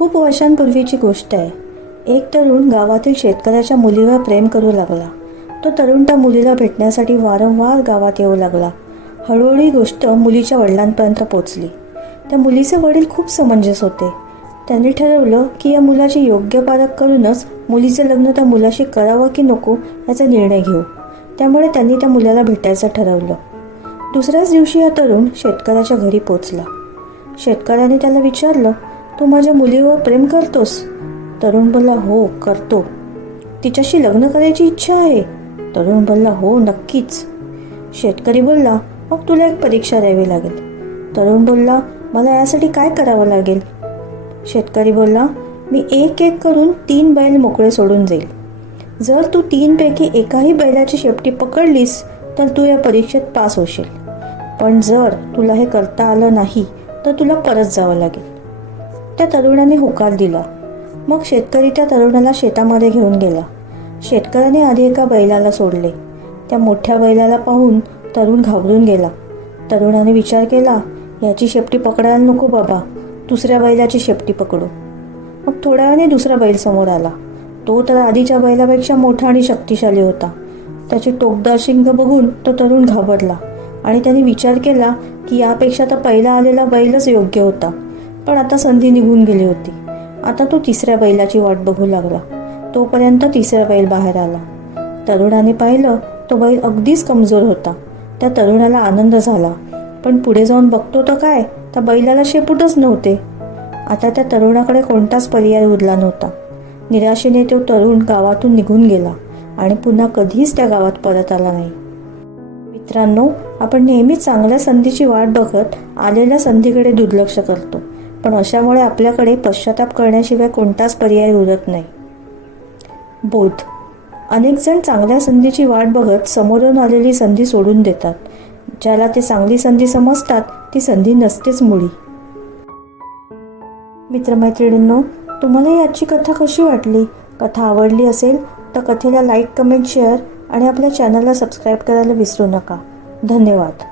खूप वर्षांपूर्वीची गोष्ट आहे. एक तरुण गावातील शेतकऱ्याच्या मुलीवर प्रेम करू लागला. तो तरुण त्या मुलीला भेटण्यासाठी वारंवार गावात येऊ लागला. हळूहळू ही गोष्ट मुलीच्या वडिलांपर्यंत पोचली. त्या मुलीचे वडील खूप समंजस होते. त्यांनी ठरवलं की या मुलाची योग्य पारख करूनच मुलीचं लग्न त्या मुलाशी करावं की नको याचा निर्णय घेऊ. त्यामुळे त्यांनी त्या मुलाला भेटायचं ठरवलं. दुसऱ्याच दिवशी हा तरुण शेतकऱ्याच्या घरी पोचला. शेतकऱ्याने त्याला विचारलं तू माझ्या मुलीवर प्रेम करतोस? तरुण बोलला हो करतो. तिच्याशी लग्न करायची इच्छा आहे. तरुण बोलला हो नक्कीच. शेतकरी बोलला मग तुला एक परीक्षा द्यावी लागेल. तरुण बोलला मला यासाठी काय करावं लागेल? शेतकरी बोलला मी एक एक करून तीन बैल मोकळे सोडून जाईल. जर तू तीनपैकी एकाही बैलाची शेपटी पकडलीस तर तू या परीक्षेत पास होशील. पण जर तुला हे करता आलं नाही तर तुला परत जावं लागेल. त्या तरुणाने होकार दिला. मग शेतकरी त्या तरुणाला शेतामध्ये घेऊन गेला. शेतकऱ्याने आधी एका बैलाला सोडले. त्या मोठ्या बैलाला पाहून तरुण घाबरून गेला. तरुणाने विचार केला याची शेपटी पकडायला नको बाबा. दुसऱ्या बैलाची शेपटी पकडू. मग थोड्या वेळाने दुसरा बैल समोर आला. तो तर आधीच्या बैलापेक्षा मोठा आणि शक्तिशाली होता. त्याची टोकदार शिंग बघून तो तरुण घाबरला आणि त्याने विचार केला की यापेक्षा तर पहिला आलेला बैलच योग्य होता. पण आता संधी निघून गेली होती. आता तो तिसऱ्या बैलाची वाट बघू लागला. तोपर्यंत तिसरा बैल बाहेर आला. तरुणाने पाहिलं तो बैल अगदीच कमजोर होता. त्या तरुणाला आनंद झाला. पण पुढे जाऊन बघतो तर काय? त्या बैलाला शेपूटच नव्हते. आता त्या तरुणाकडे कोणताच पर्याय उरला नव्हता. निराशेने तो तरुण गावातून निघून गेला आणि पुन्हा कधीच त्या गावात परत आला नाही. मित्रांनो आपण नेहमीच चांगल्या संधीची वाट बघत आलेल्या संधीकडे दुर्लक्ष करतो. पण अशामुळे आपल्याकडे पश्चाताप करण्याशिवाय कोणताच पर्याय उरत नाही. बोध. अनेकजण चांगल्या संधीची वाट बघत समोरून आलेली संधी सोडून देतात. ज्याला ते चांगली संधी समजतात ती संधी नसतेच मुळी. मित्रमैत्रिणींनो तुम्हाला याची कथा कशी वाटली? कथा आवडली असेल तर कथेला लाईक कमेंट शेअर आणि आपल्या चॅनलला सबस्क्राईब करायला विसरू नका. धन्यवाद.